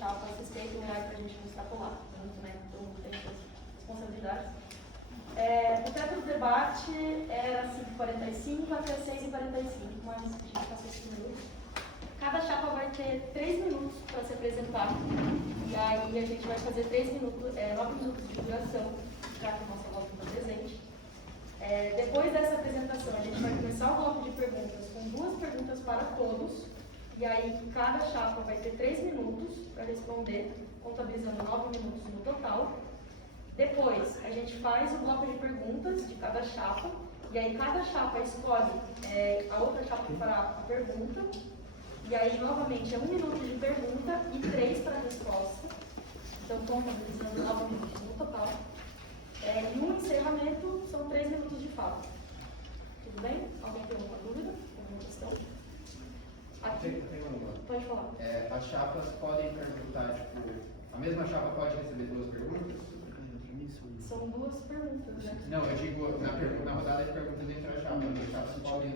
chapa, vocês têm que olhar para a gente não extrapolar muito, né? Todo mundo tem suas responsabilidades. O teto do debate era 5h45 até 6h45, mas a gente passou 5 minutos. Cada chapa vai ter 3 minutos para se apresentar. E aí a gente vai fazer 9 minutos de duração, já que a nossa volta está presente. Depois dessa apresentação, a gente vai começar o bloco de perguntas com 2 perguntas para todos. E aí cada chapa vai ter 3 minutos para responder, contabilizando 9 minutos no total. Depois, a gente faz o bloco de perguntas de cada chapa, e aí cada chapa escolhe a outra chapa que fará a pergunta, e aí, novamente, é 1 minuto de pergunta e 3 para a resposta. Então, contabilizando 9 minutos no total. E o encerramento são 3 minutos de fala. Tudo bem? Alguém tem alguma dúvida? Alguma questão? Aqui. Tem uma. Pode falar. As chapas podem perguntar, a mesma chapa pode receber 2 perguntas? São 2 perguntas, né? Não, eu digo na rodada de perguntas entre as chapas podem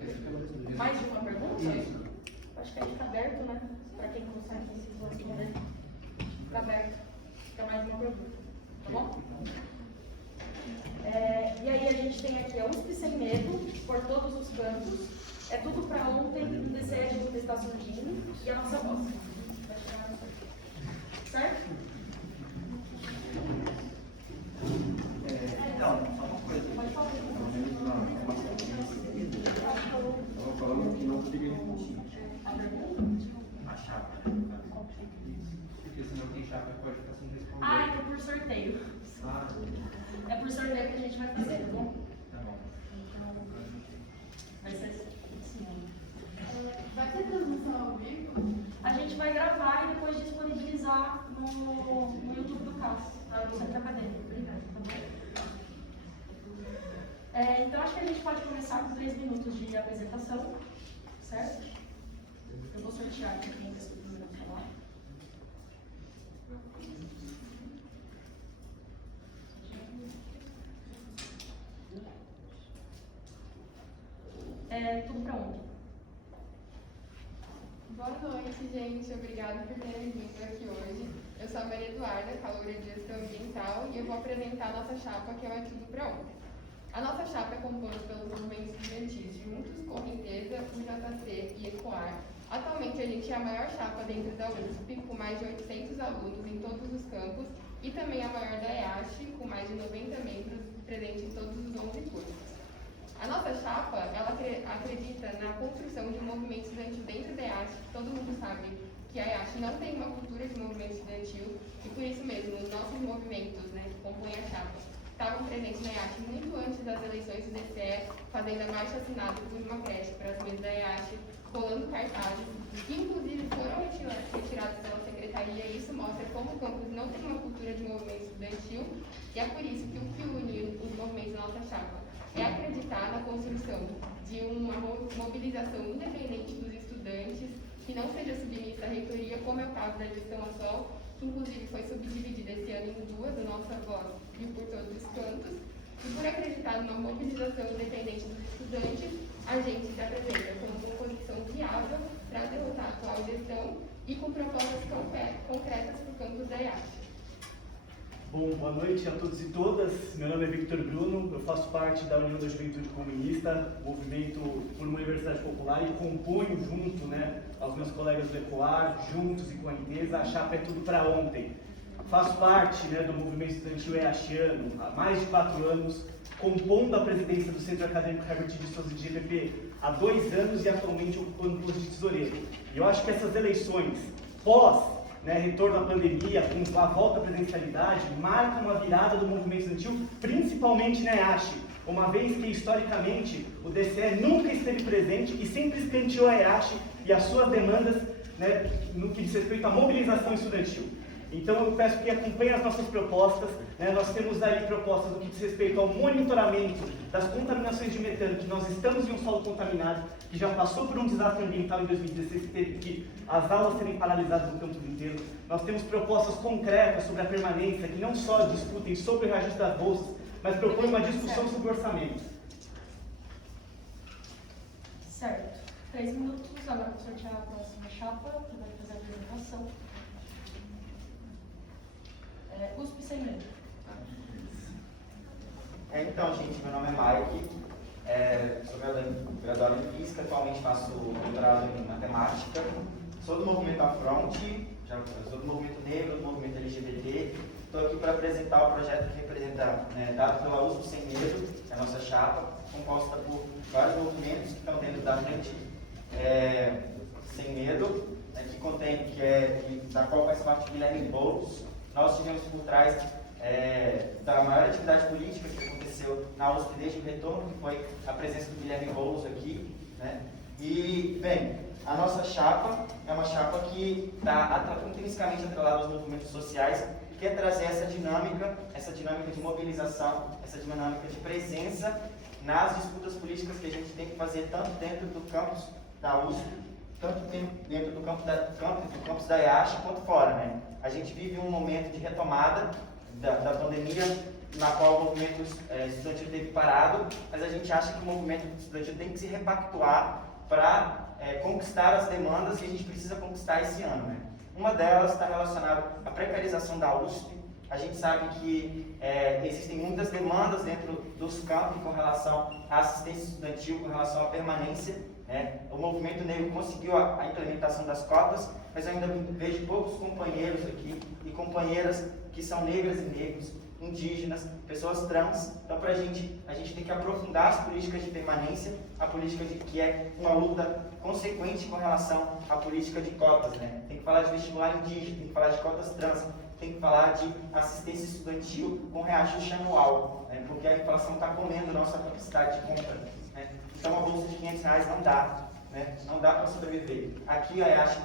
receber mais de uma pergunta? Isso. Acho que aí fica aberto, né? Para quem consegue responder. Fica aberto. Fica mais uma pergunta. Tá bom? E aí a gente tem aqui a USP Sem Medo, por todos os cantos. É tudo para ontem, o DCE de está surgindo e a nossa voz. Vai chegar no certo? Então, só uma coisa. Pode falar. Estava falando que não conseguia responder. A pergunta? A chapa. Porque senão tem chapa que pode ficar sem responder. É por sorteio. É por sorteio que a gente vai fazer, tá bom? Tá bom. Vai ser assim. Vai ter transmissão ao vivo? A gente vai gravar e depois disponibilizar no YouTube do CAS, no Centro Acadêmico. Obrigada, tá bom? Então acho que a gente pode começar com 3 minutos de apresentação, certo? Eu vou sortear aqui quem vai ser o primeiro a falar. Tudo para ontem. Boa noite, gente. Obrigada por terem vindo aqui hoje. Eu sou a Maria Eduarda, caloura de gestão ambiental, e eu vou apresentar a nossa chapa, que é o Tudo para Ontem. A nossa chapa é composta pelos movimentos estudantis Juntos, Correnteza, UJC e Ecoar. Atualmente, a gente é a maior chapa dentro da USP, com mais de 800 alunos em todos os campos, e também a maior da EASH, com mais de 90 membros presentes em todos os 11 cursos. A nossa chapa, ela acredita na construção de um movimento estudantil dentro da EASH. Todo mundo sabe que a EASH não tem uma cultura de movimento estudantil, e por isso mesmo, os nossos movimentos, né, que compõem a chapa, estavam presentes na EASH muito antes das eleições do DCE, fazendo a marcha assinada por uma creche para as mesas da EASH, colando cartazes, que inclusive foram retirados pela secretaria, e isso mostra como o campus não tem uma cultura de movimento estudantil, e é por isso que o que une os movimentos da nossa chapa é acreditar na construção de uma mobilização independente dos estudantes, que não seja submissa à reitoria, como é o caso da gestão ASOL, que inclusive foi subdividida esse ano em 2, a nossa voz e o por todos os cantos, e por acreditar numa mobilização independente dos estudantes, a gente se apresenta como uma posição viável para derrotar a atual gestão e com propostas concretas para o campus da IASH. Bom, boa noite a todos e todas. Meu nome é Victor Bruno, eu faço parte da União da Juventude Comunista, movimento por uma universidade popular, e componho junto, aos meus colegas do Ecoar, Juntos e Correnteza, a chapa é Tudo para Ontem. Faço parte do movimento estudantil EASHiano há mais de 4 anos, compondo a presidência do Centro Acadêmico Herbert de Souza de GPP há 2 anos e atualmente ocupando o posto de tesoureiro. E eu acho que essas eleições retorno à pandemia, com a volta à presencialidade, marca uma virada do movimento estudantil, principalmente na EASH, uma vez que, historicamente, o DCE nunca esteve presente e sempre escanteou a EASH e as suas demandas no que diz respeito à mobilização estudantil. Então, eu peço que acompanhem as nossas propostas. Nós temos aí propostas no que diz respeito ao monitoramento das contaminações de metano, que nós estamos em um solo contaminado, que já passou por um desastre ambiental em 2016, que teve que as aulas serem paralisadas no campus inteiro. Nós temos propostas concretas sobre a permanência, que não só discutem sobre o reajuste das bolsas, mas propõem uma discussão sobre o orçamento. Certo. 3 minutos, agora vou sortear a próxima chapa, que vai fazer a apresentação. sem medo. Então, gente, meu nome é Mike, sou graduado em Física, atualmente faço doutorado em Matemática, sou do movimento Afronte, sou do movimento negro, do movimento LGBT. Estou aqui para apresentar o projeto que representa, dado pela USP Sem Medo, que é a nossa chapa, composta por vários movimentos que estão dentro da frente Sem Medo, da qual faz parte Guilherme Boulos. Nós tivemos por trás da maior atividade política que aconteceu na USP desde o retorno, que foi a presença do Guilherme Boulos aqui, né? E, bem, a nossa chapa é uma chapa que está intrinsecamente atrelada aos movimentos sociais, que quer trazer essa dinâmica de mobilização, essa dinâmica de presença nas disputas políticas que a gente tem que fazer tanto dentro do campus da USP, tanto dentro do campus da IACH, quanto fora, né? A gente vive um momento de retomada da pandemia, na qual o movimento estudantil teve parado, mas a gente acha que o movimento estudantil tem que se repactuar para conquistar as demandas que a gente precisa conquistar esse ano, né? Uma delas está relacionada à precarização da USP. A gente sabe que existem muitas demandas dentro dos campos com relação à assistência estudantil, com relação à permanência, né? O movimento negro conseguiu a implementação das cotas, mas eu ainda vejo poucos companheiros aqui e companheiras que são negras e negros, indígenas, pessoas trans. Então, a gente tem que aprofundar as políticas de permanência, a política que é uma luta consequente com relação à política de cotas, né? Tem que falar de vestibular indígena, tem que falar de cotas trans, tem que falar de assistência estudantil com reajuste anual, né? Porque a inflação está comendo nossa capacidade de compra, né? Então, uma bolsa de R$500 não dá, né? Não dá para sobreviver. Aqui, a IACH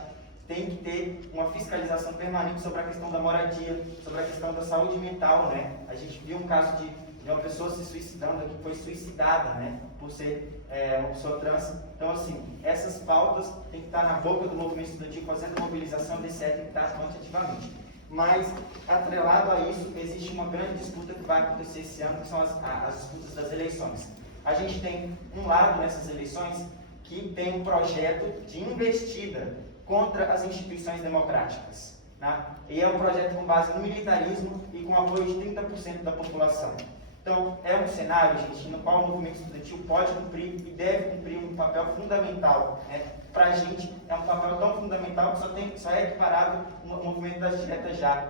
tem que ter uma fiscalização permanente sobre a questão da moradia, sobre a questão da saúde mental, né? A gente viu um caso de uma pessoa se suicidando, que foi suicidada, né? Por ser uma pessoa trans. Então, assim, essas pautas têm que estar na boca do movimento estudantil, fazendo mobilização desse tem que estar atuante ativamente. Mas, atrelado a isso, existe uma grande disputa que vai acontecer esse ano, que são as disputas das eleições. A gente tem um lado nessas eleições que tem um projeto de investida contra as instituições democráticas, né? E é um projeto com base no militarismo e com apoio de 30% da população. Então, é um cenário, gente, no qual o movimento estudantil pode cumprir e deve cumprir um papel fundamental, né? Para a gente, é um papel tão fundamental que só é equiparado ao movimento das diretas já,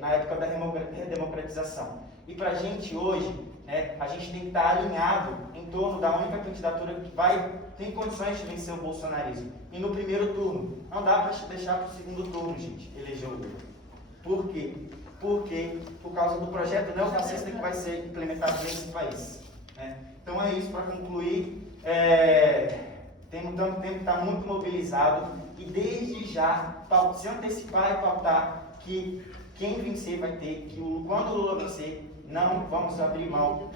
na época da redemocratização. E para a gente hoje, né, a gente tem que estar alinhado em torno da única candidatura que tem condições de vencer o bolsonarismo. E no primeiro turno, não dá para deixar para o segundo turno, gente, eleger o Lula. Por quê? Porque por causa do projeto neofascista que vai ser implementado nesse país, né? Então é isso, para concluir, temos tanto tempo que está muito mobilizado e desde já se antecipar e pautar que quem vencer vai ter, quando o Lula vencer, não vamos abrir mão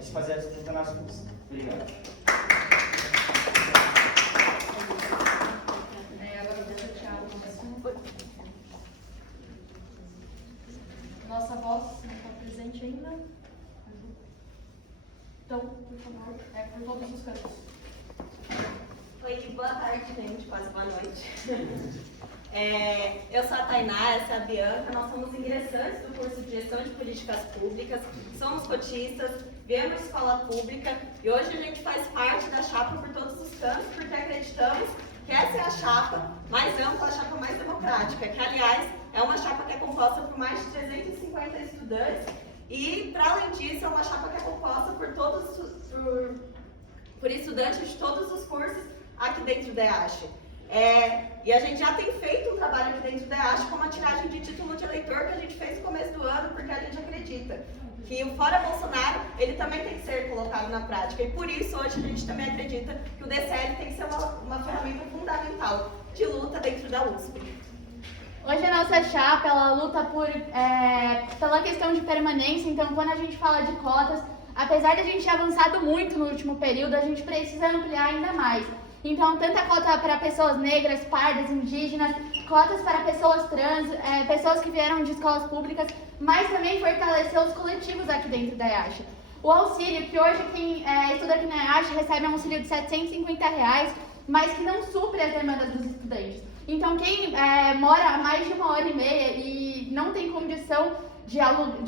de fazer a disputa nas ruas. Obrigado. Nossa voz não está presente ainda. Então, por favor, por todos os cantos. Oi, boa tarde, gente. Quase boa noite. Eu sou a Tainá, essa é a Bianca. Nós somos ingressantes do curso de Gestão de Políticas Públicas. Somos cotistas, viemos de escola pública e hoje a gente faz parte da chapa por todos os cantos porque acreditamos que essa é a chapa mais ampla, a chapa mais democrática, que, aliás, é uma chapa que é composta por mais de 350 estudantes e, para além disso, é uma chapa que é composta por estudantes de todos os cursos aqui dentro da IACH. E a gente já tem feito um trabalho aqui dentro da IACH com uma tiragem de título de eleitor que a gente fez no começo do ano, porque a gente acredita que o Fora Bolsonaro, ele também tem que ser colocado na prática. E por isso, hoje, a gente também acredita que o DCL tem que ser uma ferramenta fundamental de luta dentro da USP. Hoje a nossa chapa, ela luta pela questão de permanência, então quando a gente fala de cotas, apesar de a gente ter avançado muito no último período, a gente precisa ampliar ainda mais. Então, tanto a cota para pessoas negras, pardas, indígenas, cotas para pessoas trans, pessoas que vieram de escolas públicas, mas também fortalecer os coletivos aqui dentro da IACH. O auxílio, que hoje quem estuda aqui na IACH recebe um auxílio de R$750, mas que não supre as demandas dos estudantes. Então, quem mora a mais de 1h30 e não tem condição condição de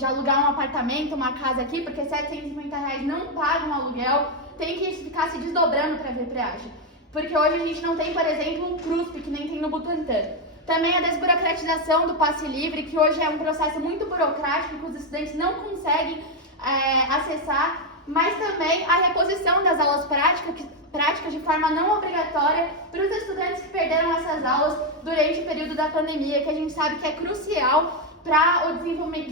alugar um apartamento, uma casa aqui, porque R$750 não paga um aluguel, tem que ficar se desdobrando para ver triagem. Porque hoje a gente não tem, por exemplo, um CRUSP, que nem tem no Butantã. Também a desburocratização do passe livre, que hoje é um processo muito burocrático, que os estudantes não conseguem acessar, mas também a reposição das aulas práticas de forma não obrigatória para os estudantes que perderam essas aulas durante o período da pandemia, que a gente sabe que é crucial para o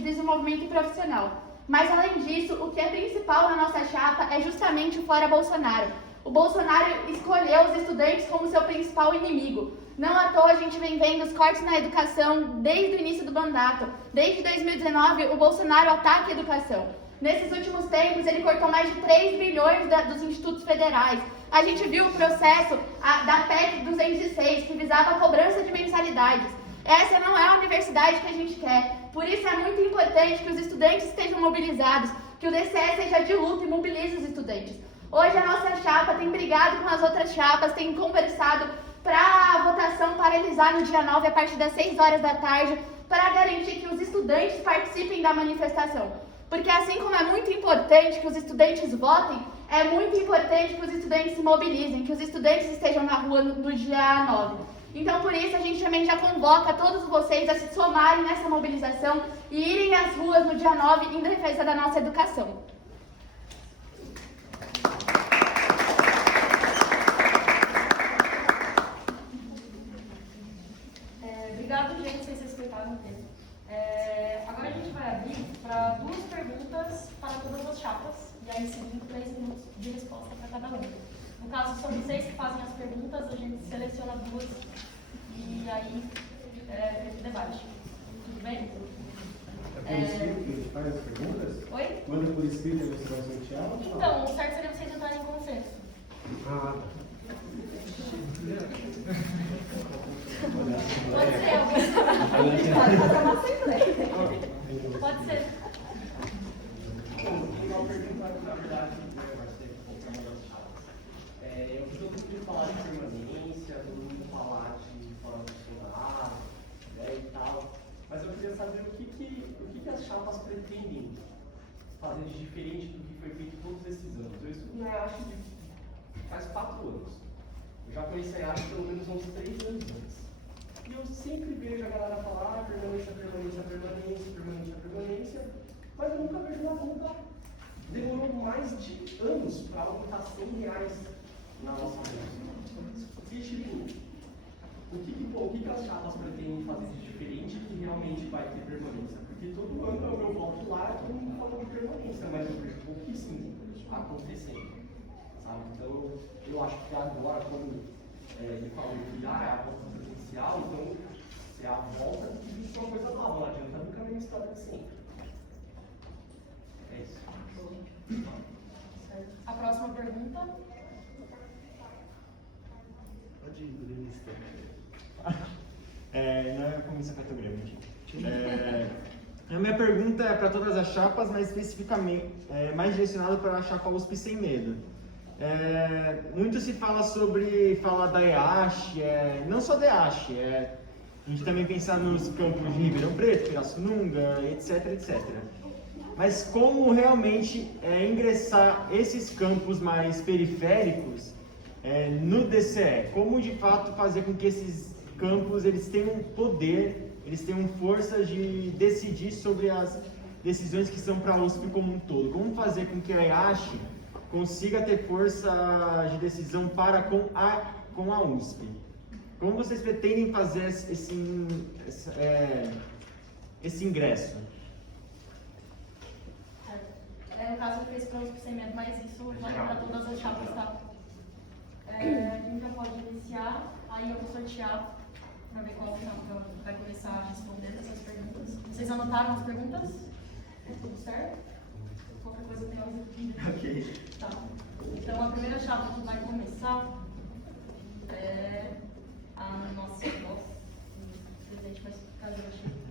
desenvolvimento profissional. Mas, além disso, o que é principal na nossa chapa é justamente o Fora Bolsonaro. O Bolsonaro escolheu os estudantes como seu principal inimigo. Não à toa a gente vem vendo os cortes na educação desde o início do mandato. Desde 2019, o Bolsonaro ataca a educação. Nesses últimos tempos, ele cortou mais de 3 bilhões dos institutos federais. A gente viu o processo da PEC 206, que visava a cobrança de mensalidades. Essa não é a universidade que a gente quer. Por isso é muito importante que os estudantes estejam mobilizados, que o DCE seja de luta e mobilize os estudantes. Hoje a nossa chapa tem brigado com as outras chapas, tem conversado para a votação paralisar no dia 9 a partir das 6 horas da tarde, para garantir que os estudantes participem da manifestação. Porque assim como é muito importante que os estudantes votem, é muito importante que os estudantes se mobilizem, que os estudantes estejam na rua no dia 9. Então, por isso, a gente também já convoca todos vocês a se somarem nessa mobilização e irem às ruas no dia 9 em defesa da nossa educação. Obrigado, gente, vocês explicaram o tema. Agora a gente vai abrir para 2 perguntas para todas as chapas, e aí seguindo 3 minutos de resposta para cada uma. No caso, são vocês que fazem as perguntas, a gente seleciona 2 e aí faz o debate. Tudo bem? É por escrito que a gente faz as perguntas? Oi? Manda por escrito e você vai sortear? Então, o certo seria vocês entrarem em consenso. Ah, Pode ser, Pode fazer uma assembleia. pode ser. Uma pergunta, na verdade, vai ser um pouco para das chapas. Eu estou tentando falar de permanência, todo mundo falar de fora Bolsonaro, e tal, mas eu queria saber o que as chapas pretendem fazer de diferente do que foi feito todos esses anos. Eu estudo na IASH faz 4 anos. Eu já conheci a IASH pelo menos uns 3 anos antes. E eu sempre vejo a galera falar permanência, mas eu nunca vejo nada mudar. Demorou mais de anos para algo estar R$100 na nossa vida. E tipo, o que as chapas pretendem fazer de diferente que realmente vai ter permanência? Porque todo ano eu volto lá e todo mundo fala de permanência, mas eu vejo pouquíssimo acontecendo. Sabe? Então, eu acho que agora, como ele falou que é a volta presencial, então, se é a volta, tem que ser uma coisa nova, não adianta nunca ver história assim. É isso. A próxima pergunta. Pode ir, Denise. Não é como isso é grande. A minha pergunta é para todas as chapas, mas especificamente mais direcionada para a chapa USP Sem Medo. Muito se fala da EASH, não só da EASH, a gente também pensar nos campos de Ribeirão Preto, Pirassununga, etc. Mas como realmente ingressar esses campos mais periféricos no DCE? Como de fato fazer com que esses campos eles tenham poder, eles tenham força de decidir sobre as decisões que são para a USP como um todo? Como fazer com que a EASH consiga ter força de decisão para com a USP? Como vocês pretendem fazer esse ingresso? No caso, eu fiz para o Sem Medo, mas isso vale para todas as chapas, tá? Quem já pode iniciar, aí eu vou sortear para ver qual vai começar a responder essas perguntas. Vocês anotaram as perguntas? Tudo certo? Qualquer coisa tem alguma dúvida? Ok. Tá. Então, a primeira chapa que vai começar é a nossa presidente, mas cadê a chapa?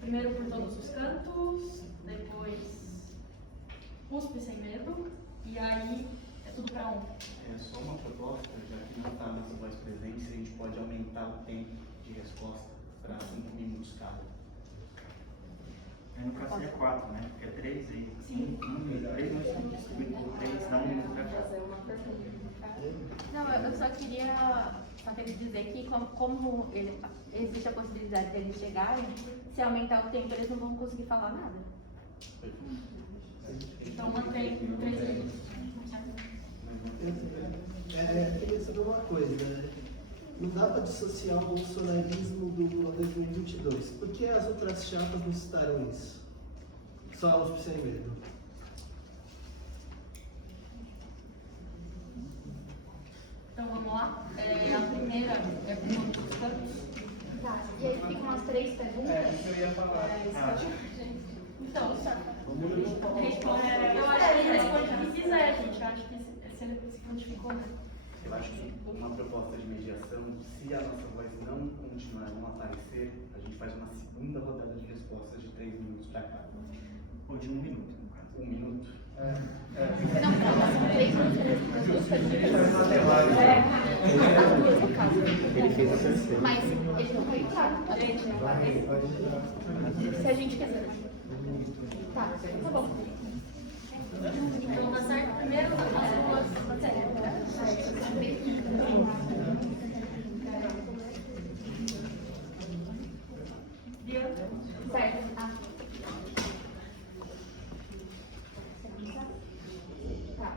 Primeiro por todos os cantos, depois USP Sem Medo, e aí é tudo para um. Só uma proposta, já que não está nessa voz presente, se a gente pode aumentar o tempo de resposta para 5 minutos cada. No caso seria 4, né? Porque é 3 e... Sim. 3 minutos distribuído por 3, dá 1 minuto para cada. Não, eu só queria dizer que como existe a possibilidade deles chegarem, se aumentar o tempo eles não vão conseguir falar nada. Então mantém 3 minutos. Queria saber uma coisa, né? Não dá para dissociar o bolsonarismo do Lula 2022. Por que as outras chapas não citaram isso? Só a USP Sem Medo. Então vamos lá? A primeira é por conta dos campos. Tá, e aí ficam as 3 perguntas? Isso eu ia falar. Então, Eu acho que ele responde o que quiser, gente. Eu acho que se ele se prontificou, né? Eu acho que uma proposta de mediação, se a nossa voz não continuar, não aparecer, a gente faz uma segunda rodada de respostas de 3 minutos para cada. Ou de 1 minuto, no caso. 1 minuto. Não, calma, são 3 minutos para as 2 perguntas. Ele fez a terceira. Mas ele não foi claro. Se a gente quiser. Tá bom. Então tá certo. Primeiro, as duas matérias. Certo. Tá.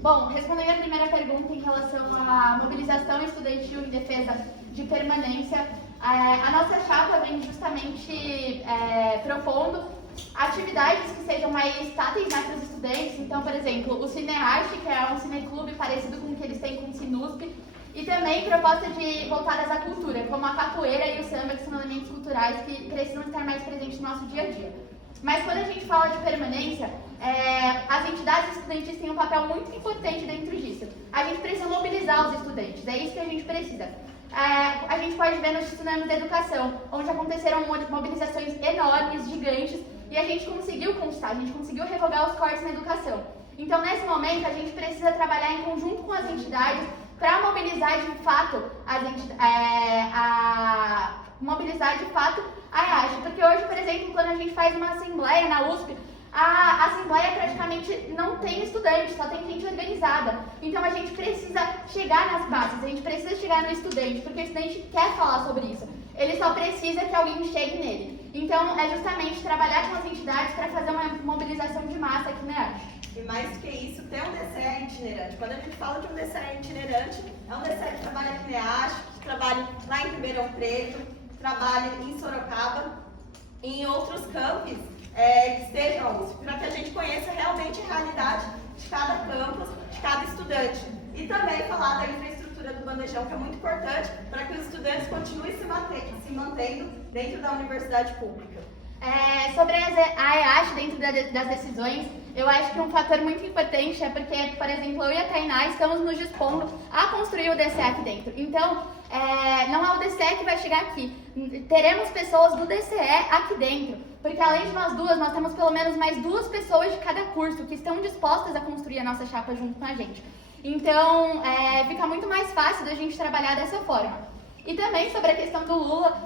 Bom, respondendo a primeira pergunta em relação à mobilização estudantil em defesa de permanência, a nossa chapa vem justamente propondo atividades que sejam mais táteis, né, para os estudantes. Então, por exemplo, o Cinearte, que é um cineclube parecido com o que eles têm com o Sinusp, e também propostas voltadas à cultura, como a capoeira e o samba, que são elementos culturais que precisam estar mais presentes no nosso dia a dia. Mas quando a gente fala de permanência, as entidades estudantis têm um papel muito importante dentro disso. A gente precisa mobilizar os estudantes, é isso que a gente precisa. A gente pode ver nos tsunamis da educação, onde aconteceram mobilizações enormes, gigantes, e a gente conseguiu conquistar, a gente conseguiu revogar os cortes na educação. Então, nesse momento, a gente precisa trabalhar em conjunto com as entidades para mobilizar de fato mobilizar de fato a EASH. Porque hoje, por exemplo, quando a gente faz uma assembleia na USP, a assembleia praticamente não tem estudante, só tem gente organizada. Então a gente precisa chegar nas bases, a gente precisa chegar no estudante, porque o estudante quer falar sobre isso. Ele só precisa que alguém chegue nele. Então é justamente trabalhar com as entidades para fazer uma mobilização de massa aqui na EASH. E mais do que isso, ter um DCE itinerante. Quando a gente fala de um DCE itinerante, é um DCE que trabalha aqui na EASH, que trabalha lá em Ribeirão Preto, que trabalha em Sorocaba e em outros campos que estejam a USP, para que a gente conheça realmente a realidade de cada campus, de cada estudante. E também falar da infraestrutura do bandejão, que é muito importante para que os estudantes continuem se mantendo dentro da universidade pública. Sobre a EASH dentro das decisões, eu acho que um fator muito importante é porque, por exemplo, eu e a Tainá estamos nos dispondo a construir o DCE aqui dentro. Então, não é o DCE que vai chegar aqui. Teremos pessoas do DCE aqui dentro, porque além de nós duas, nós temos pelo menos mais 2 pessoas de cada curso que estão dispostas a construir a nossa chapa junto com a gente. Então, fica muito mais fácil da gente trabalhar dessa forma. E também sobre a questão do Lula,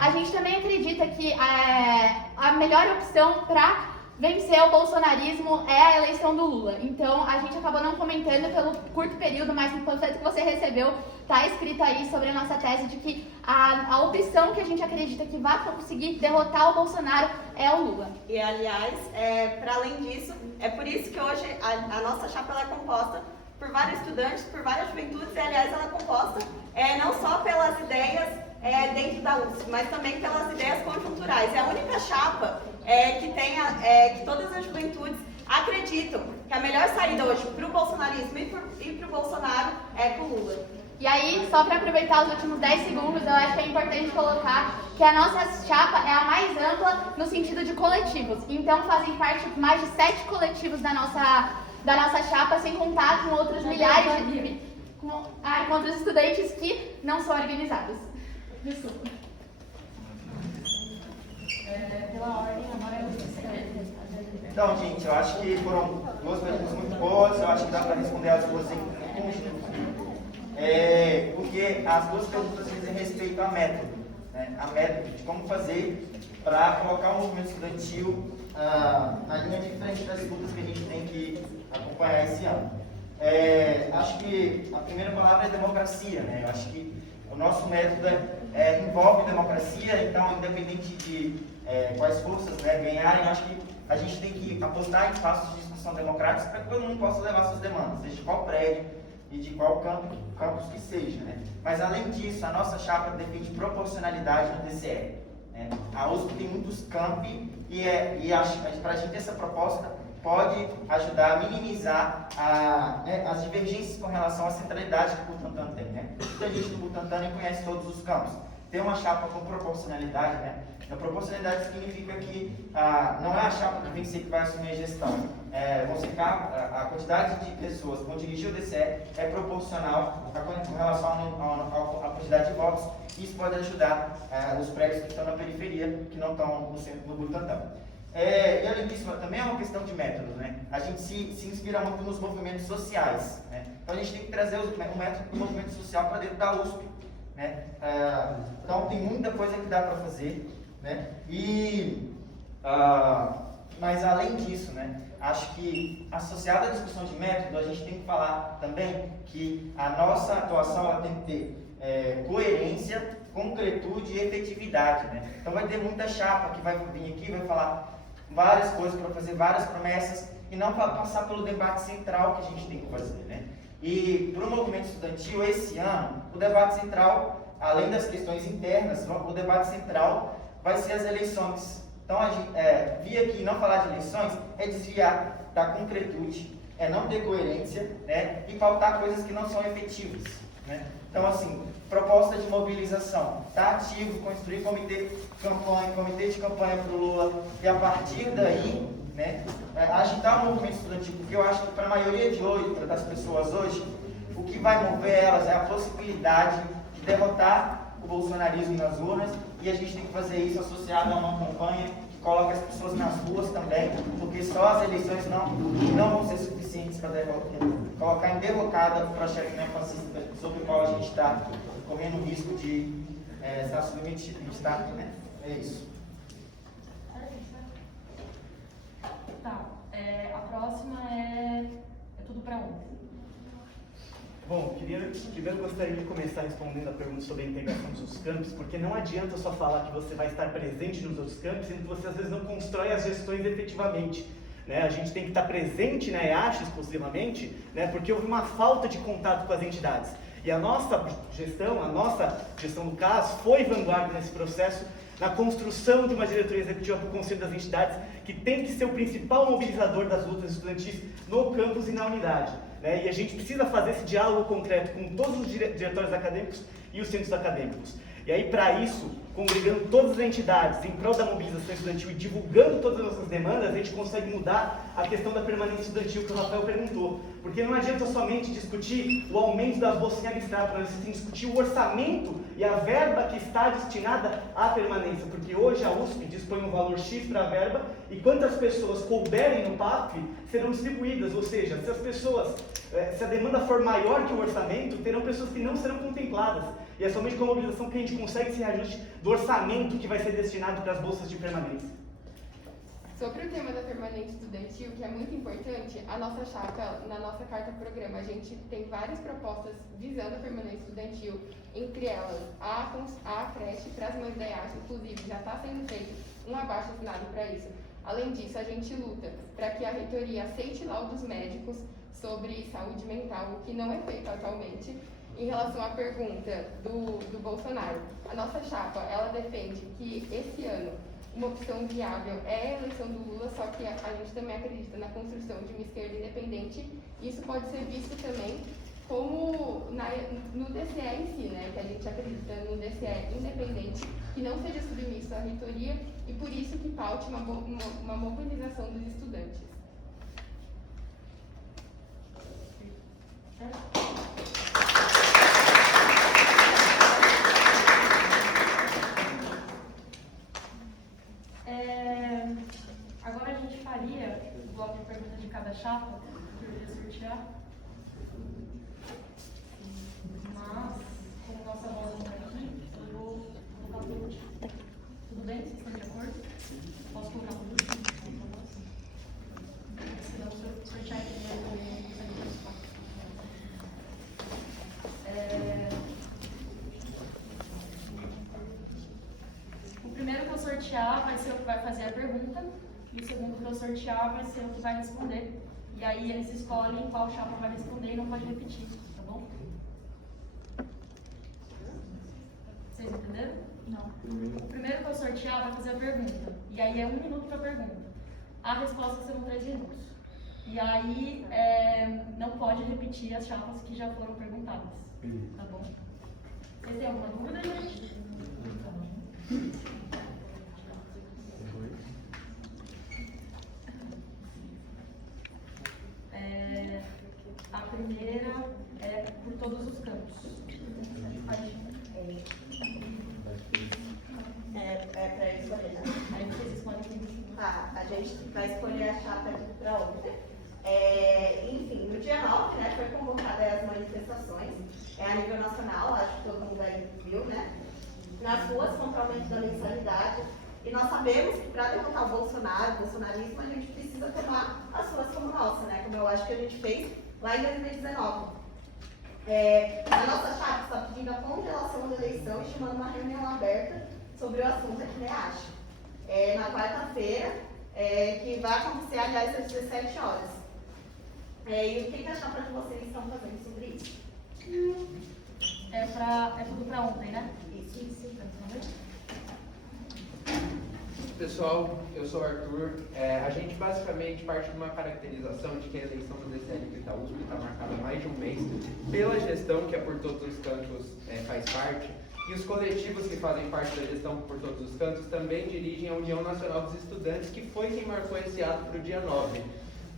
a gente também acredita que a melhor opção para vencer o bolsonarismo é a eleição do Lula. Então, a gente acabou não comentando pelo curto período, mas no panfleto que você recebeu, está escrito aí sobre a nossa tese de que a opção que a gente acredita que vai conseguir derrotar o Bolsonaro é o Lula. E, aliás, para além disso, é por isso que hoje a nossa chapa ela é composta por vários estudantes, por várias juventudes, e, aliás, ela é composta não só pelas ideias dentro da USP, mas também pelas ideias conjunturais. É a única chapa que todas as juventudes acreditam que a melhor saída hoje para o bolsonarismo e para o Bolsonaro é com o Lula. E aí, só para aproveitar os últimos 10 segundos, eu acho que é importante colocar que a nossa chapa é a mais ampla no sentido de coletivos. Então, fazem parte mais de 7 coletivos da nossa chapa, sem contar com outros milhares com outros estudantes que não são organizados. Desculpa. Pela ordem, agora é o Então, gente, eu acho que foram 2 perguntas muito boas, eu acho que dá para responder as duas em conjunto. Porque as 2 perguntas dizem respeito a método. né, a método de como fazer para colocar o movimento estudantil na linha de frente das lutas que a gente tem que acompanhar esse ano. Acho que a primeira palavra é democracia, né? Eu acho que o nosso método envolve democracia, então, independente de quais forças, né, ganharem, acho que a gente tem que apostar em espaços de discussão democráticos para que todo mundo possa levar suas demandas, seja de qual prédio e de qual campus que seja, né? Mas, além disso, a nossa chapa defende proporcionalidade no DCE. Né? A USP tem muitos campi e para a gente essa proposta pode ajudar a minimizar as divergências com relação à centralidade que o Butantan tem, né? Muita gente do Butantan nem conhece todos os campos. Ter uma chapa com proporcionalidade, né? A proporcionalidade significa que não é a chapa que vencer que vai assumir a gestão. A quantidade de pessoas que vão dirigir o DCE é proporcional com relação à quantidade de votos. Isso pode ajudar os prédios que estão na periferia, que não estão no centro do Butantan. E além disso, também é uma questão de métodos, né? A gente se inspira muito nos movimentos sociais, né? Então a gente tem que trazer o método do movimento social para dentro da USP, né? Então tem muita coisa que dá para fazer, né? Mas além disso, né? Acho que associado à discussão de método, a gente tem que falar também que a nossa atuação ela tem que ter coerência, concretude e efetividade, né? Então vai ter muita chapa que vai vir aqui, vai falar várias coisas para fazer várias promessas e não para passar pelo debate central que a gente tem que fazer, né? E para o movimento estudantil, esse ano, o debate central, além das questões internas, o debate central vai ser as eleições. Então, vir aqui e não falar de eleições é desviar da concretude, é não ter coerência, né? E pautar coisas que não são efetivas, né? Então, assim, proposta de mobilização, tá ativo, construir comitê de campanha para o Lula, e a partir daí, né, agitar o movimento estudantil, porque eu acho que para a maioria das pessoas hoje, o que vai mover elas é a possibilidade de derrotar o bolsonarismo nas urnas, e a gente tem que fazer isso associado a uma campanha que coloque as pessoas nas ruas também, porque só as eleições não vão ser suficientes para colocar em derrocada o projeto neofascista sobre o qual a gente está correndo o risco de estar submetido, né? É isso. Tá, a próxima é tudo para ontem. Bom, primeiro gostaria de começar respondendo a pergunta sobre a integração dos campos, porque não adianta só falar que você vai estar presente nos outros campos, sendo que você às vezes não constrói as gestões efetivamente. Né? A gente tem que estar presente na EASH exclusivamente, né? Porque houve uma falta de contato com as entidades. E a nossa gestão no caso, foi vanguarda nesse processo, na construção de uma diretoria executiva para o Conselho das Entidades, que tem que ser o principal mobilizador das lutas estudantis no campus e na unidade. Né? E a gente precisa fazer esse diálogo concreto com todos os diretórios acadêmicos e os centros acadêmicos. E aí, para isso, congregando todas as entidades em prol da mobilização estudantil e divulgando todas as nossas demandas, a gente consegue mudar a questão da permanência estudantil que o Rafael perguntou. Porque não adianta somente discutir o aumento das bolsas em abstrato, mas você tem que discutir o orçamento e a verba que está destinada à permanência. Porque hoje a USP dispõe um valor X para a verba e quantas pessoas couberem no PAF serão distribuídas. Ou seja, se a demanda for maior que o orçamento, terão pessoas que não serão contempladas. E é somente com a mobilização que a gente consegue esse reajuste do orçamento que vai ser destinado para as bolsas de permanência. Sobre o tema da permanência estudantil, que é muito importante, a nossa chapa, na nossa carta programa, a gente tem várias propostas visando a permanência estudantil, entre elas a creche para as mães da EASH, inclusive já está sendo feito um abaixo assinado para isso. Além disso, a gente luta para que a reitoria aceite laudos médicos sobre saúde mental, o que não é feito atualmente. Em relação à pergunta do Bolsonaro, a nossa chapa, ela defende que esse ano uma opção viável é a eleição do Lula, só que a gente também acredita na construção de uma esquerda independente. Isso pode ser visto também como no DCE em si, né? Que a gente acredita no DCE independente, que não seja submisso à reitoria e por isso que paute uma mobilização dos estudantes. Agora a gente faria o bloco de perguntas de cada chapa, que eu ia sortear. Mas, como nossa voz não está aqui, eu vou colocar tudo sortear vai ser o que vai fazer a pergunta, e o segundo que eu sortear vai ser o que vai responder. E aí eles escolhem qual chapa vai responder e não pode repetir, tá bom? Vocês entenderam? Não. O primeiro que eu sortear vai fazer a pergunta. E aí é 1 minuto para a pergunta. A resposta serão 3 minutos. E aí não pode repetir as chapas que já foram perguntadas. Tá bom? Vocês têm alguma dúvida, gente? A primeira é por todos os campos. É para escolher, né? Aí vocês escolhem quem você Tá, a gente vai escolher a chapa para ontem. Enfim, no dia 9, né, foi convocada as manifestações, a nível nacional, acho que todo mundo aí viu, né? Nas ruas contra o aumento da mensalidade. E nós sabemos que para derrotar o Bolsonaro, o bolsonarismo, a gente precisa tomar as ruas como nossa, né? Como eu acho que a gente fez lá em 2019. A nossa chapa está pedindo a congelação da eleição e chamando uma reunião aberta sobre o assunto aqui na EASH. Na quarta-feira, que vai acontecer, aliás, às 17 horas. E o que a chapa de vocês estão fazendo sobre isso? É tudo para ontem, né? Isso. Pessoal, eu sou o Arthur. A gente basicamente parte de uma caracterização de que a eleição do DCE de Itaúsp está marcada há mais de um mês pela gestão, que é por todos os cantos faz parte, e os coletivos que fazem parte da gestão por todos os cantos também dirigem a União Nacional dos Estudantes, que foi quem marcou esse ato para o dia 9.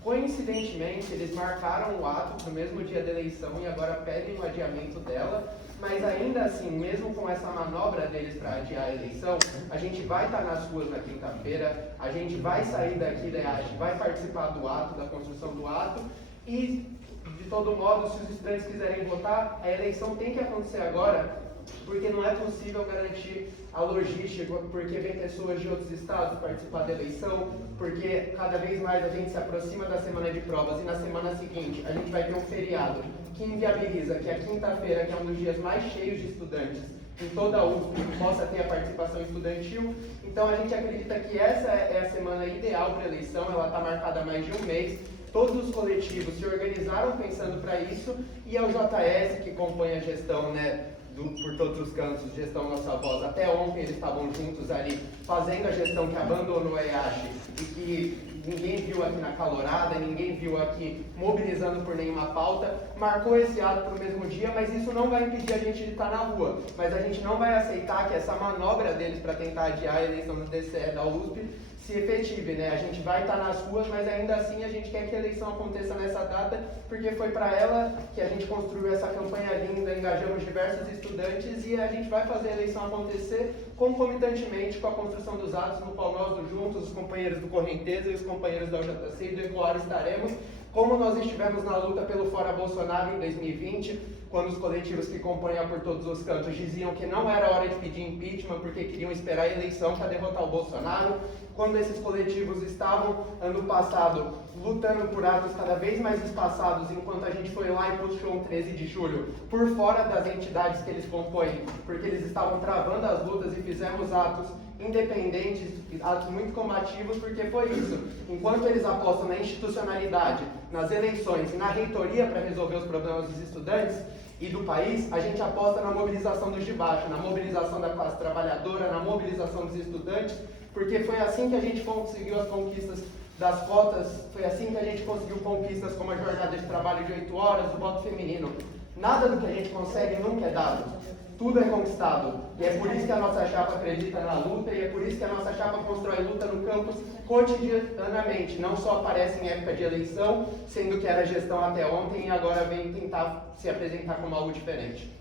Coincidentemente, eles marcaram o ato para o mesmo dia da eleição e agora pedem o adiamento dela, mas ainda assim, mesmo com essa manobra deles para adiar a eleição, a gente vai estar nas ruas na quinta-feira, a gente vai sair daqui da EASH, vai participar do ato, da construção do ato, e de todo modo, se os estudantes quiserem votar, a eleição tem que acontecer agora, porque não é possível garantir a logística, porque vem pessoas de outros estados participar da eleição, porque cada vez mais a gente se aproxima da semana de provas e na semana seguinte a gente vai ter um feriado que inviabiliza que a quinta-feira, que é um dos dias mais cheios de estudantes em toda a USP, possa ter a participação estudantil. Então a gente acredita que essa é a semana ideal para a eleição, ela está marcada há mais de um mês. Todos os coletivos se organizaram pensando para isso, e é o JS que compõe a gestão, né, por todos os cantos, gestão Nossa Voz. Até ontem eles estavam juntos ali, fazendo a gestão que abandonou a EASH e que ninguém viu aqui na Calorada, ninguém viu aqui mobilizando por nenhuma pauta. Marcou esse ato para o mesmo dia, mas isso não vai impedir a gente de estar na rua. Mas a gente não vai aceitar que essa manobra deles para tentar adiar a eleição do DCE da USP se efetive, né? A gente vai estar nas ruas, mas ainda assim a gente quer que a eleição aconteça nessa data, porque foi para ela que a gente construiu essa campanha linda, engajamos diversos estudantes e a gente vai fazer a eleição acontecer concomitantemente com a construção dos atos, no qual nós juntos, os companheiros do Correnteza e os companheiros da UJC e do Ecoar estaremos, como nós estivemos na luta pelo Fora Bolsonaro em 2020, quando os coletivos que compõem a Por Todos os Cantos diziam que não era hora de pedir impeachment porque queriam esperar a eleição para derrotar o Bolsonaro, quando esses coletivos estavam, ano passado, lutando por atos cada vez mais espaçados, enquanto a gente foi lá e puxou um 13 de julho por fora das entidades que eles compõem, porque eles estavam travando as lutas, e fizemos atos independentes, atos muito combativos, porque foi isso. Enquanto eles apostam na institucionalidade, nas eleições e na reitoria para resolver os problemas dos estudantes e do país, a gente aposta na mobilização dos de baixo, na mobilização da classe trabalhadora, na mobilização dos estudantes, porque foi assim que a gente conseguiu as conquistas das cotas, foi assim que a gente conseguiu conquistas como a jornada de trabalho de 8 horas, o voto feminino. Nada do que a gente consegue nunca é dado. Tudo é conquistado. E é por isso que a nossa chapa acredita na luta, e é por isso que a nossa chapa constrói luta no campus cotidianamente. Não só aparece em época de eleição, sendo que era gestão até ontem, e agora vem tentar se apresentar como algo diferente.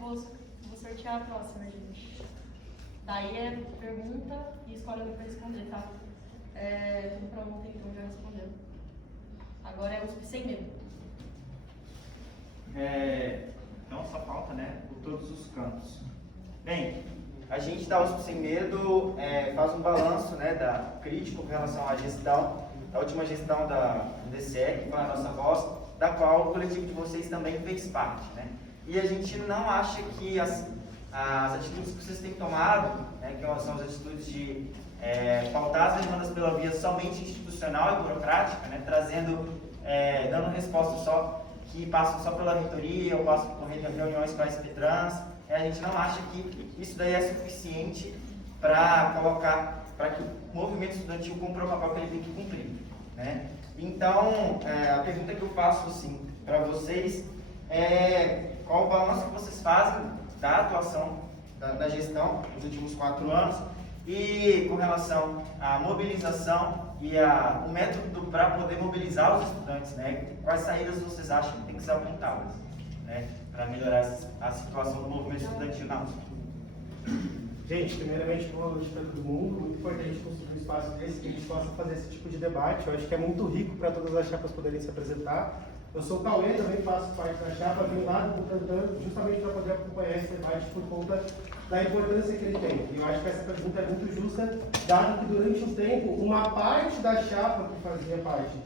Vou sortear a próxima, gente. Daí é pergunta e escolhe alguém para responder, tá? Tudo para ontem, então já respondeu. Agora é USP sem medo. Então só falta, né, por todos os cantos. Bem, a gente da USP Sem Medo faz um balanço, né, crítico com relação à gestão, a última gestão do DCE, que foi a nossa voz, da qual o coletivo de vocês também fez parte, né? E a gente não acha que as atitudes que vocês têm tomado, né, que são as atitudes de pautar as demandas pela via somente institucional e burocrática, né, dando respostas que passam só pela reitoria ou passam por reuniões com a SP-Trans, a gente não acha que isso daí é suficiente para que o movimento estudantil cumpra o papel que ele tem que cumprir, né? Então, a pergunta que eu faço assim, para vocês é qual o balanço que vocês fazem da atuação da gestão nos últimos 4 anos e com relação à mobilização e o método para poder mobilizar os estudantes, né? Quais saídas vocês acham que tem que ser apontadas, né, para melhorar a situação do movimento estudantil na USP? Gente, primeiramente, boa noite para todo mundo. Muito importante construir um espaço desse que a gente possa fazer esse tipo de debate. Eu acho que é muito rico para todas as chapas poderem se apresentar. Eu sou o Cauê, também faço parte da chapa, vim lá do Butantã justamente para poder acompanhar esse debate por conta da importância que ele tem. E eu acho que essa pergunta é muito justa, dado que durante um tempo, uma parte da chapa que fazia parte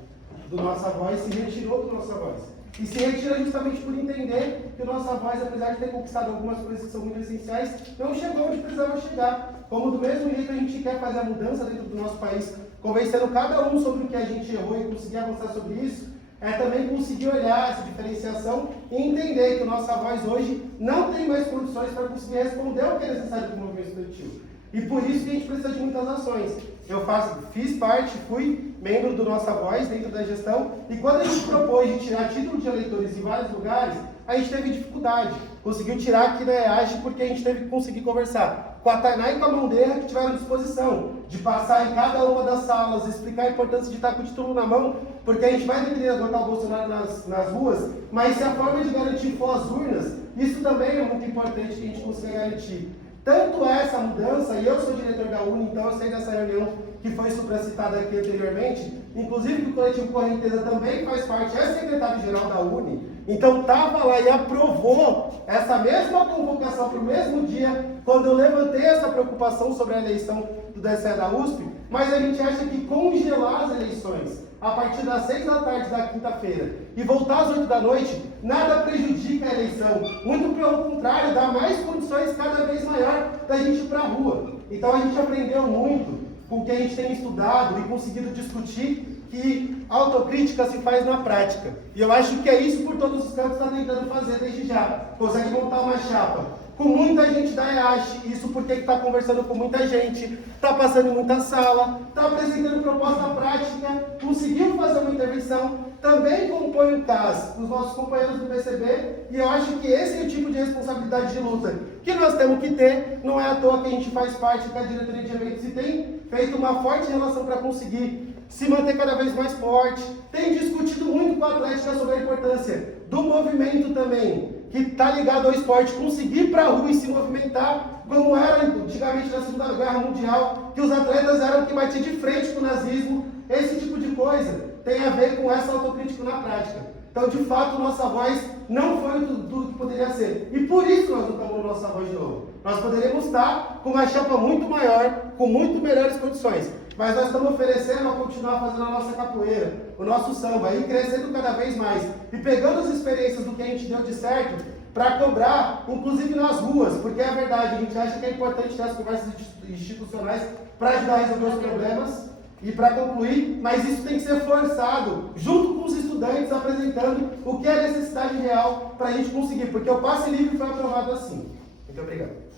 do Nossa Voz se retirou do Nossa Voz. E se retira justamente por entender que o Nossa Voz, apesar de ter conquistado algumas coisas que são muito essenciais, não chegou onde precisava chegar. Como do mesmo jeito a gente quer fazer a mudança dentro do nosso país, convencendo cada um sobre o que a gente errou e conseguir avançar sobre isso, também conseguir olhar essa diferenciação e entender que o Nossa Voz hoje não tem mais condições para conseguir responder ao que é necessário para o movimento estudantil. E por isso que a gente precisa de muitas ações. Eu fiz parte, fui membro do Nossa Voz dentro da gestão, e quando a gente propôs de tirar título de eleitores em vários lugares, a gente teve dificuldade. Conseguiu tirar aqui da EAGE porque a gente teve que conseguir conversar com a Tainá e com a Mondeira, que tiveram disposição de passar em cada uma das salas, explicar a importância de estar com o título na mão, porque a gente vai depender de votar o Bolsonaro nas ruas, mas se a forma de garantir for as urnas, isso também é muito importante que a gente consiga garantir. Tanto é essa mudança, e eu sou diretor da UNE, então eu sei dessa reunião que foi supracitada aqui anteriormente, inclusive que o coletivo Correnteza também faz parte, é secretário-geral da UNE, então estava lá e aprovou essa mesma convocação para o mesmo dia, quando eu levantei essa preocupação sobre a eleição do DCE da USP, mas a gente acha que congelar as eleições a partir das 6 da tarde da quinta-feira e voltar às 8 da noite, nada prejudica a eleição. Muito pelo contrário, dá mais condições cada vez maior da gente ir para a rua. Então a gente aprendeu muito com o que a gente tem estudado e conseguido discutir que a autocrítica se faz na prática. E eu acho que é isso por todos os cantos que está tentando fazer desde já. Consegue montar uma chapa com muita gente da EAGE, isso porque está conversando com muita gente, está passando em muita sala, está apresentando proposta prática, conseguiu fazer uma intervenção, também compõe o CAS, os nossos companheiros do PCB, e eu acho que esse é o tipo de responsabilidade de luta que nós temos que ter. Não é à toa que a gente faz parte da diretoria de eventos e tem feito uma forte relação para conseguir se manter cada vez mais forte, tem discutido muito com a Atlética sobre a importância do movimento também, que está ligado ao esporte, conseguir ir para a rua e se movimentar, como era antigamente na Segunda Guerra Mundial, que os atletas eram que batiam de frente com o nazismo. Esse tipo de coisa tem a ver com essa autocrítica na prática. Então, de fato, Nossa Voz não foi tudo que poderia ser. E por isso nós não estamos no Nossa Voz de novo. Nós poderíamos estar com uma chapa muito maior, com muito melhores condições. Mas nós estamos oferecendo a continuar fazendo a nossa capoeira, o nosso samba, e crescendo cada vez mais. E pegando as experiências do que a gente deu de certo, para cobrar, inclusive nas ruas, porque é verdade, a gente acha que é importante ter as conversas institucionais para ajudar a resolver os problemas e para concluir, mas isso tem que ser forçado, junto com os estudantes, apresentando o que é a necessidade real para a gente conseguir, porque o passe livre foi aprovado assim. Muito obrigado.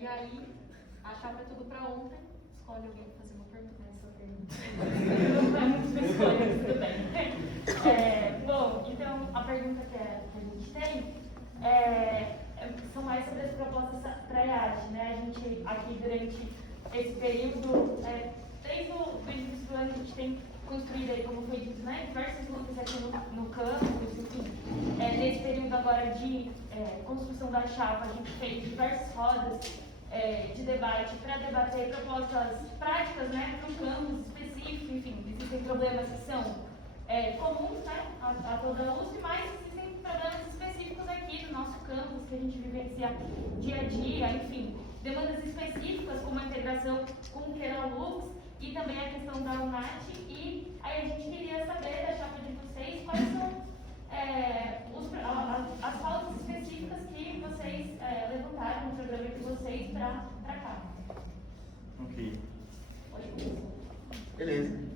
E aí, a chapa é tudo para ontem. Escolhe alguém para fazer uma pergunta, né? Só tem... Não vai muito escolha, mas tudo bem. Bom, então, a pergunta que a gente tem são mais sobre as propostas para a EAGE, né? A gente, aqui durante esse período, desde o início do ano, a gente tem construído aí, como foi dito, né, diversas lutas aqui no campus, enfim. Nesse período agora de construção da chapa, a gente fez diversas rodas de debate para debater propostas práticas, né, para um campus específico, enfim, existem problemas que são comuns, né, a toda a USP, mas existem problemas específicos aqui no nosso campus, que a gente vivencia dia a dia, enfim, demandas específicas, como a integração com o Queralux e também a questão da UNAT, e aí a gente queria saber da chapa de vocês quais são as pautas específicas que vocês levantaram no programa de vocês para cá. Ok. Beleza.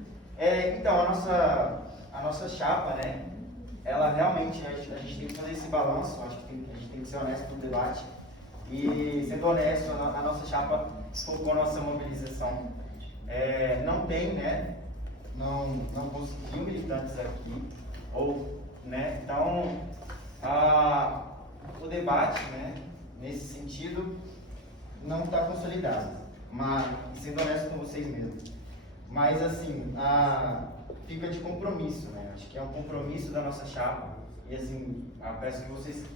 Então, a nossa chapa, né, ela realmente, a gente tem que fazer esse balanço, acho que a gente tem que ser honesto no debate, e sendo honesto, a nossa chapa com a nossa mobilização não tem, né, não conseguiu militantes aqui, né, então, o debate, né, nesse sentido, não está consolidado, mas, sendo honesto com vocês mesmos. Mas, assim, fica de compromisso, né? Acho que é um compromisso da nossa chapa. E, assim, peço que vocês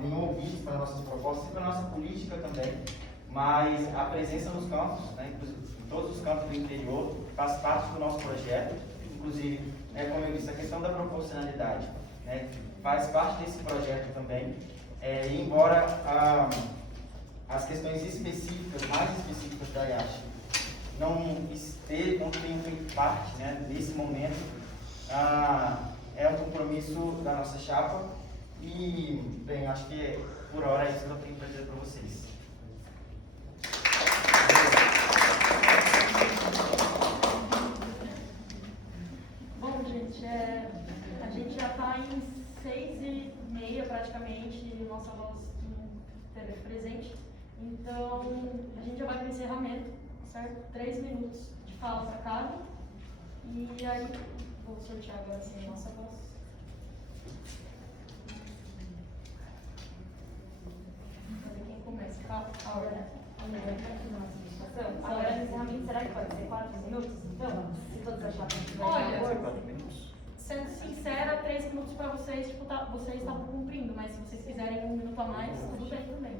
tenham ouvido para nossas propostas e para a nossa política também. Mas a presença nos campos, né, em todos os campos do interior, faz parte do nosso projeto. Inclusive, né, como eu disse, a questão da proporcionalidade, né, faz parte desse projeto também. E embora as questões específicas, mais específicas da IACH, não tenham feito parte, né, desse momento, é um compromisso da nossa chapa e, bem, acho que por hora é isso que eu tenho para dizer para vocês. Bom, gente, a gente já está em 6h30 praticamente, e nossa voz não esteve presente, então a gente já vai para o encerramento, certo? 3 minutos de fala para cada, e aí vou sortear agora assim a nossa voz. Cadê quem começa? A hora. A hora do encerramento, será que pode ser 4 minutos? Então, se todos acharem que tiver. Olha, sendo sincera, 3 minutos para vocês, tipo, vocês estavam cumprindo, mas se vocês quiserem 1 minuto a mais, tudo bem também.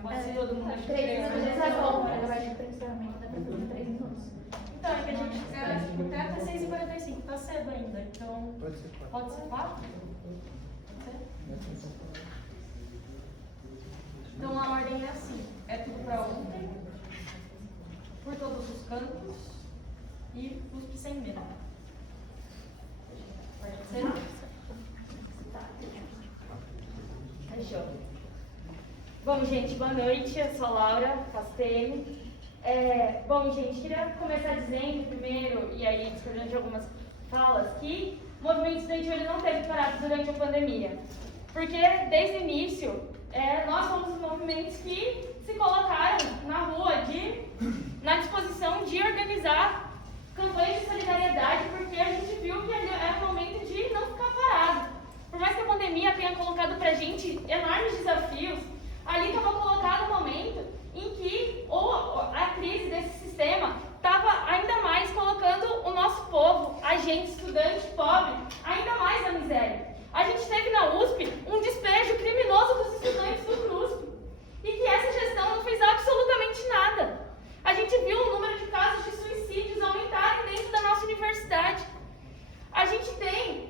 Pode ser todo mundo. 3 minutos é bom, mas eu acho que para encerramento dá para fazer 3 minutos. Então, é que a gente quer até 6h45, tá cedo ainda, então. Pode ser 4? Então a ordem é assim, é tudo para ontem, por todos os cantos e USP sem medo. Pode ser? Fechou. Bom, gente, boa noite, eu sou a Laura Castelli. Bom, gente, queria começar dizendo primeiro, e aí discordando de algumas falas, que o movimento estudantil ele não teve parado durante a pandemia. Porque desde o início, nós somos os movimentos que se colocaram na rua, na disposição de organizar campanhas de solidariedade, porque a gente viu que era o momento de não ficar parado. Por mais que a pandemia tenha colocado pra gente enormes desafios, ali estava colocado um momento em que a crise desse sistema estava ainda mais colocando o nosso povo, a gente, estudante, pobre, ainda mais na miséria. A gente teve na USP um despejo criminoso dos estudantes do CRUSP e que essa gestão não fez absolutamente nada. A gente viu o número de casos de suicídios aumentarem dentro da nossa universidade. A gente tem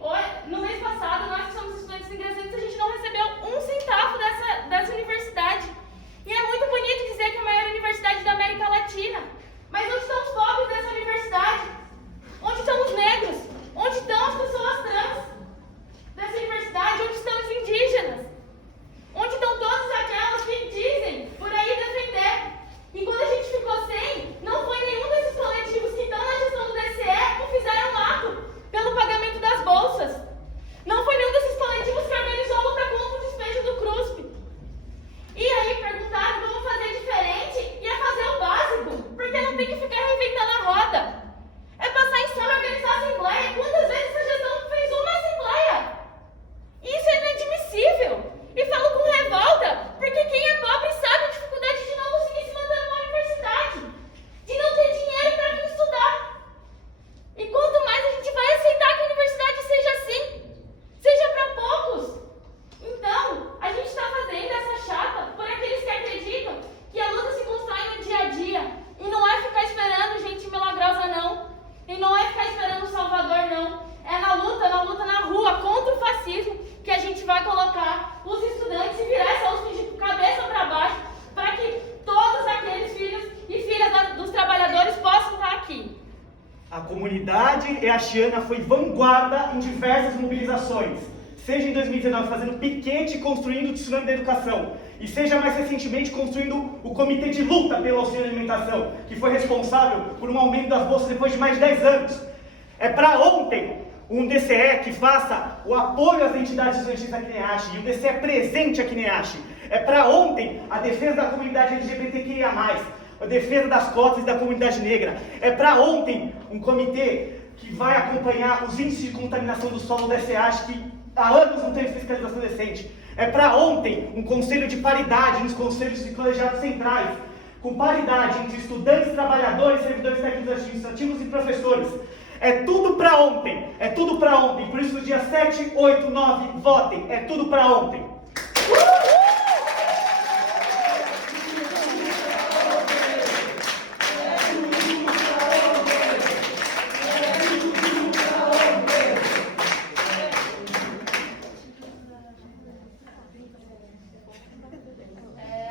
Sebastiana foi vanguarda em diversas mobilizações, seja em 2019 fazendo piquete e construindo o tsunami da educação, e seja mais recentemente construindo o Comitê de Luta pelo Auxílio Alimentação, que foi responsável por um aumento das bolsas depois de mais de 10 anos. É para ontem um DCE que faça o apoio às entidades estudantis da CNEASH, e o DCE presente aqui na CNEASH. É para ontem a defesa da comunidade LGBTQIA+, a defesa das cotas e da comunidade negra. É para ontem um comitê que vai acompanhar os índices de contaminação do solo da SEASH, que há anos não teve fiscalização decente. É para ontem um conselho de paridade nos conselhos de colegiados centrais, com paridade entre estudantes, trabalhadores, servidores técnicos administrativos e professores. É tudo para ontem, é tudo para ontem. Por isso, no dia 7, 8, 9, votem. É tudo para ontem.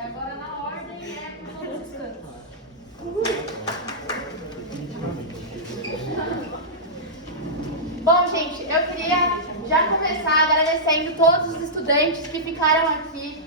Agora na ordem é por todos os cantos. Bom, gente, eu queria já começar agradecendo todos os estudantes que ficaram aqui,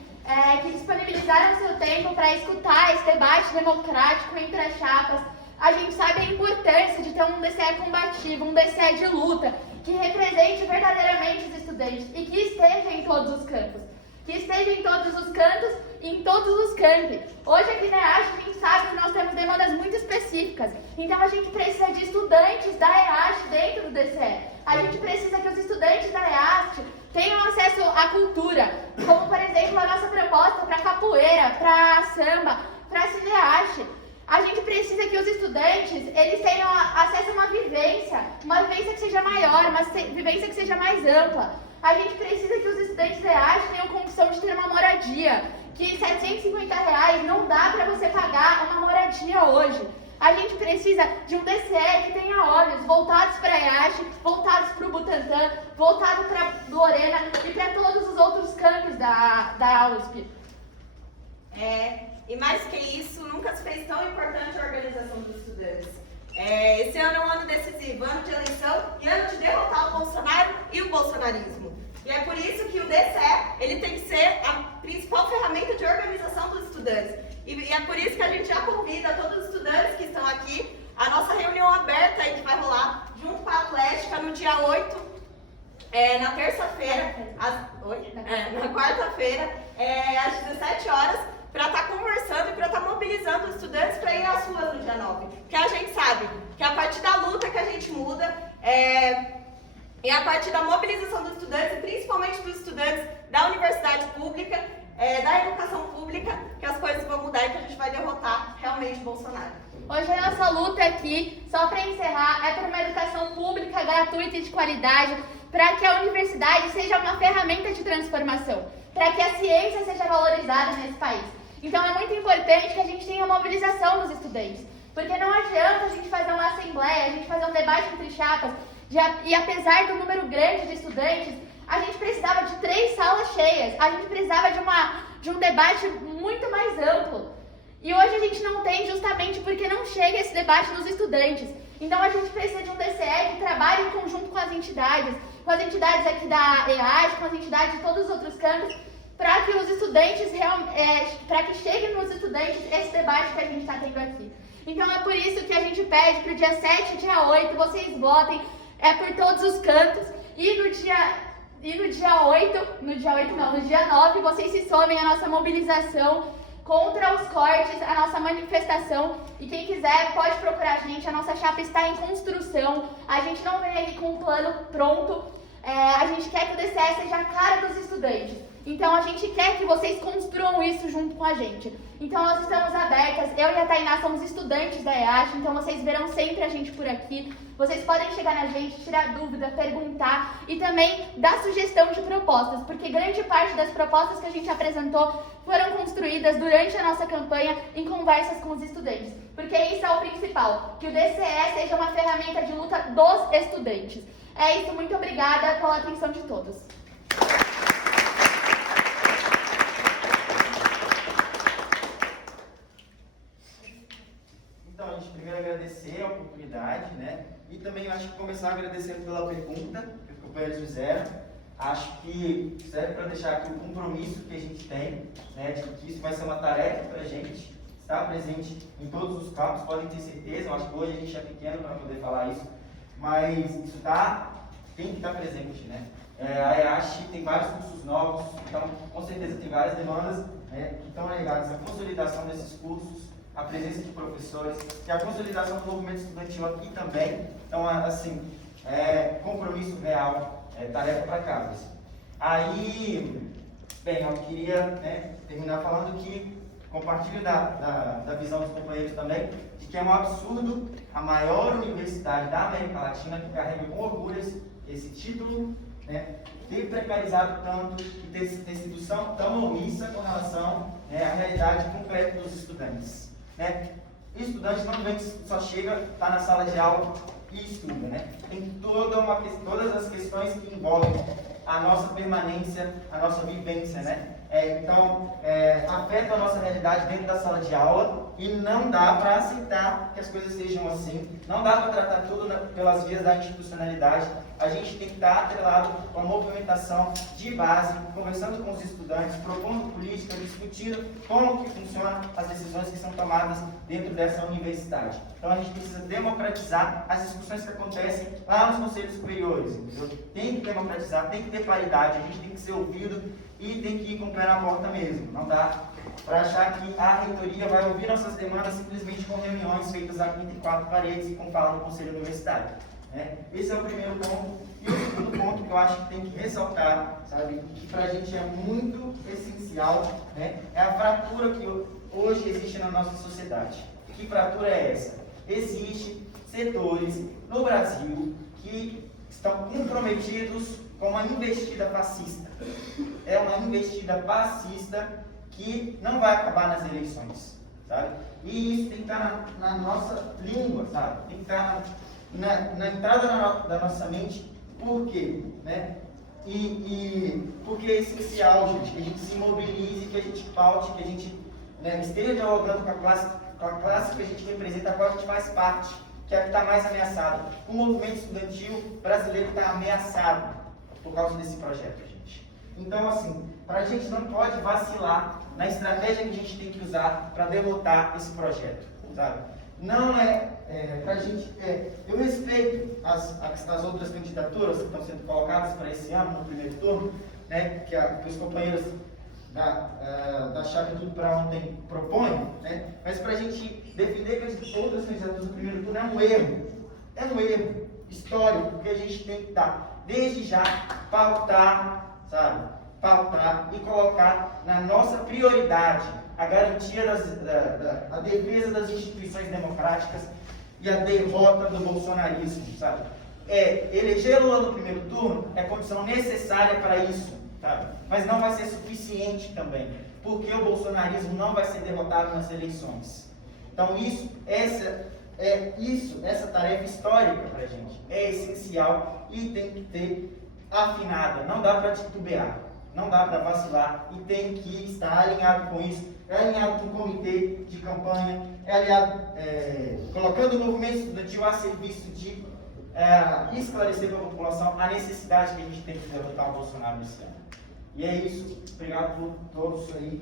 que disponibilizaram seu tempo para escutar esse debate democrático entre as chapas. A gente sabe a importância de ter um DCE combativo, um DCE de luta, que represente verdadeiramente os estudantes e que esteja em todos os campos. Que esteja em todos os cantos e em todos os campi. Hoje aqui na EASH a gente sabe que nós temos demandas muito específicas, então a gente precisa de estudantes da EASH dentro do DCE. A gente precisa que os estudantes da EASH tenham acesso à cultura, como por exemplo a nossa proposta para capoeira, para samba, para cinearte. A gente precisa que os estudantes eles tenham acesso a uma vivência que seja maior, uma vivência que seja mais ampla. A gente precisa que os estudantes da EASH tenham condição de ter uma moradia, que R$750 não dá para você pagar uma moradia hoje. A gente precisa de um DCE que tenha olhos voltados para a EASH, voltados para o Butantã, voltado para Lorena e para todos os outros campos da USP. E mais que isso, nunca se fez tão importante a organização dos estudantes. Esse ano é um ano decisivo, ano de eleição e ano de derrotar o Bolsonaro e o bolsonarismo. E é por isso que o DCE ele tem que ser a principal ferramenta de organização dos estudantes. E é por isso que a gente já convida todos os estudantes que estão aqui a nossa reunião aberta aí que vai rolar junto com a Atlética no dia 8, na terça-feira, na quarta-feira, às 17 horas, para estar conversando e para estar mobilizando os estudantes para ir às ruas no dia 9. Porque a gente sabe que é a partir da luta que a gente muda, e a partir da mobilização dos estudantes, e principalmente dos estudantes da universidade pública, da educação pública, que as coisas vão mudar e que a gente vai derrotar realmente o Bolsonaro. Hoje a nossa luta aqui, só para encerrar, é por uma educação pública gratuita e de qualidade, para que a universidade seja uma ferramenta de transformação, para que a ciência seja valorizada nesse país. Então é muito importante que a gente tenha mobilização dos estudantes, porque não adianta a gente fazer uma assembleia, a gente fazer um debate entre chapas, e apesar do número grande de estudantes, a gente precisava de 3 salas cheias, a gente precisava de um debate muito mais amplo. E hoje a gente não tem justamente porque não chega esse debate nos estudantes. Então a gente precisa de um DCE que trabalhe em conjunto com as entidades aqui da EASH, com as entidades de todos os outros campos, para que os estudantes, para que chegue nos estudantes esse debate que a gente está tendo aqui. Então é por isso que a gente pede para o dia 7 e dia 8 vocês votem, por todos os cantos, e no dia 9 vocês se somem à nossa mobilização contra os cortes, a nossa manifestação, e quem quiser pode procurar a gente, a nossa chapa está em construção, a gente não vem aqui com um plano pronto, a gente quer que o DCE seja a cara dos estudantes, então a gente quer que vocês construam isso junto com a gente. Então nós estamos abertas, eu e a Tainá somos estudantes da EASH, então vocês verão sempre a gente por aqui, vocês podem chegar na gente, tirar dúvida, perguntar e também dar sugestão de propostas, porque grande parte das propostas que a gente apresentou foram construídas durante a nossa campanha em conversas com os estudantes, porque isso é o principal, que o DCE seja uma ferramenta de luta dos estudantes. É isso, muito obrigada pela atenção de todos. Então, a gente primeiro agradecer a oportunidade, né? E também eu acho que começar agradecendo pela pergunta que os companheiros fizeram. Acho que serve para deixar aqui o compromisso que a gente tem, né, de que isso vai ser uma tarefa para a gente estar presente em todos os campos, podem ter certeza. Eu acho que hoje a gente é pequeno para poder falar isso, mas isso tem que estar presente, né? A EASH tem vários cursos novos, então com certeza tem várias demandas, né, que estão ligadas à consolidação desses cursos, a presença de professores e a consolidação do movimento estudantil aqui também. Então, assim, compromisso real, tarefa para casa. Assim. Aí, bem, eu queria, né, terminar falando que compartilho da visão dos companheiros também, de que é um absurdo a maior universidade da América Latina, que carrega com orgulho esse título, né, ter precarizado tanto e ter sido tão omissa com relação, né, à realidade concreta dos estudantes. Né? Estudante não vem, só chega, está na sala de aula e estuda. Né? Tem todas as questões que envolvem a nossa permanência, a nossa vivência. Né? Então, afeta a nossa realidade dentro da sala de aula e não dá para aceitar que as coisas sejam assim. Não dá para tratar tudo pelas vias da institucionalidade. A gente tem que estar atrelado com a movimentação de base, conversando com os estudantes, propondo política, discutindo como que funcionam as decisões que são tomadas dentro dessa universidade. Então a gente precisa democratizar as discussões que acontecem lá nos conselhos superiores. Entendeu? Tem que democratizar, tem que ter paridade, a gente tem que ser ouvido e tem que ir com o pé na porta mesmo. Não dá para achar que a reitoria vai ouvir nossas demandas simplesmente com reuniões feitas a 24 paredes e com fala no conselho universitário. Esse é o primeiro ponto. E o segundo ponto que eu acho que tem que ressaltar, sabe, que para a gente é muito essencial, né, é a fratura que hoje existe na nossa sociedade. Que fratura é essa? Existem setores no Brasil que estão comprometidos com uma investida fascista. É uma investida fascista que não vai acabar nas eleições, sabe? E isso tem que estar na nossa língua, sabe? Tem que estar na entrada da nossa mente. Por quê? Né? Porque é essencial, gente, que a gente se mobilize, que a gente paute, que a gente, né, esteja dialogando com a classe que a gente representa, a qual a gente faz parte, que é a que está mais ameaçada. O movimento estudantil brasileiro está ameaçado por causa desse projeto, gente. Então, assim, a gente não pode vacilar na estratégia que a gente tem que usar para derrotar esse projeto, sabe? Não pra gente. Eu respeito as outras candidaturas que estão sendo colocadas para esse ano, no primeiro turno, né, que os companheiros da chapa Tudo para Ontem propõem, né, mas para a gente defender que as outras candidaturas do primeiro turno é um erro histórico, porque a gente tem que estar, desde já, pautar, sabe? Pautar e colocar na nossa prioridade a garantia a defesa das instituições democráticas e a derrota do bolsonarismo, sabe? Eleger Lula no primeiro turno é condição necessária para isso, sabe? Mas não vai ser suficiente também, porque o bolsonarismo não vai ser derrotado nas eleições. Então essa tarefa histórica para a gente é essencial e tem que ter afinada, não dá para titubear. Não dá para vacilar e tem que estar alinhado com isso, alinhado com o comitê de campanha, colocando o movimento estudantil a serviço de esclarecer para a população a necessidade que a gente tem de derrotar o Bolsonaro nesse ano. E é isso. Obrigado por todos aí,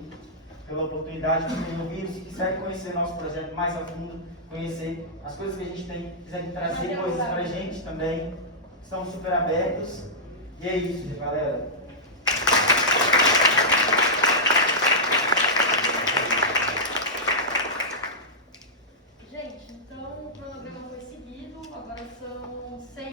pela oportunidade de terem ouvido. Se quiser conhecer nosso projeto mais a fundo, conhecer as coisas que a gente tem, quiserem trazer coisas para a gente também, estamos super abertos. E é isso, galera.